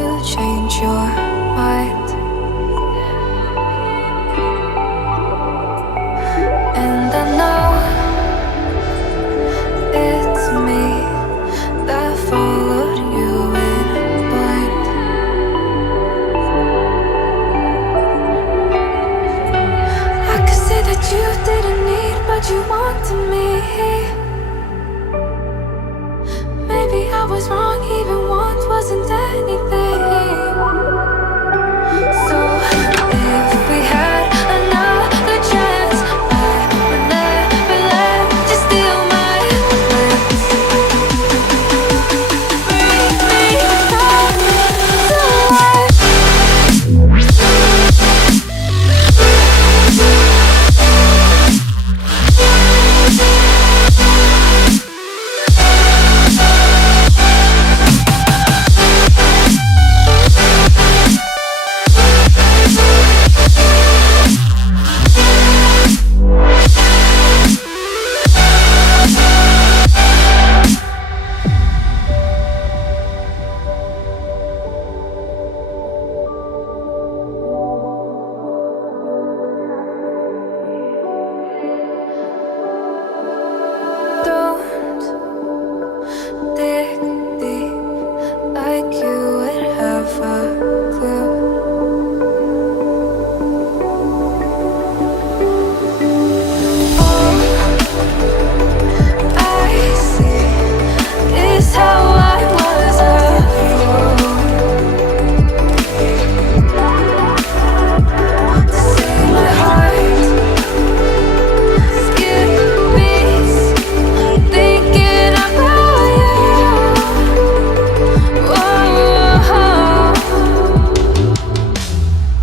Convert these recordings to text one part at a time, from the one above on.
to change your mind. And I know it's me that followed you in blind. I could say that you didn't need, but you wanted me. Maybe I was wrong, even want wasn't anything. So if we had another chance, I would never let you steal my plans. Bring me back to life. Don't dig deep like you would have a clue. All I see is how I was a fool to save my heart. Skip beats, thinking about you. Whoa.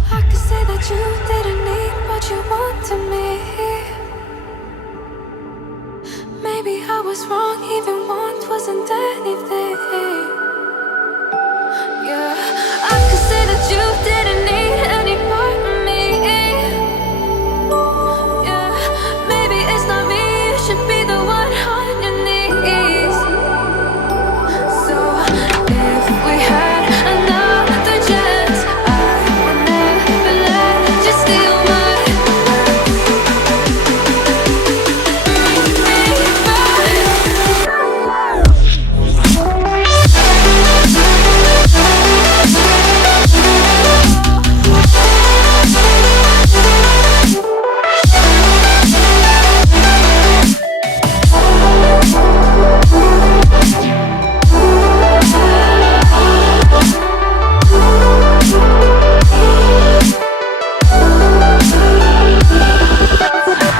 I could say that you didn't need, but you wanted me. Maybe I was wrong, even want wasn't anything. Yeah, I could say that you didn't need any part of me. Yeah, maybe it's not me, you should be the one on your knees. So if we had another chance, I would never let you steal my heart. Bring me back.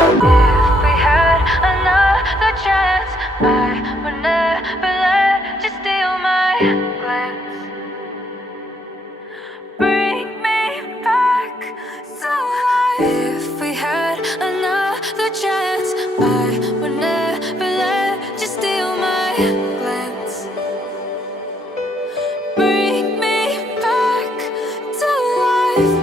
If we had another chance, I would never let you steal my glance. Bring me back to life. If we had another chance, I would never let you steal my glance. Bring me back to life.